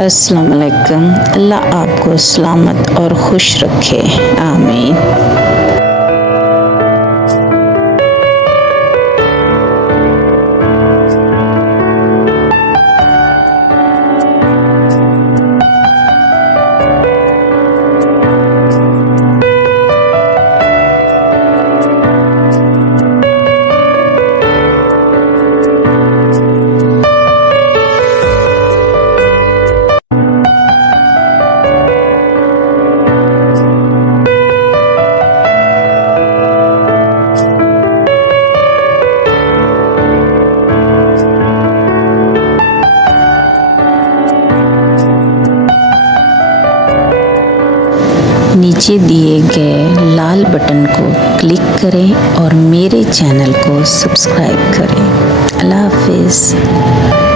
अस्सलाम वालेकुम। अल्लाह आपको सलामत और खुश रखे, आमीन। नीचे दिए गए लाल बटन को क्लिक करें और मेरे चैनल को सब्सक्राइब करें। अल्लाह हाफिज़।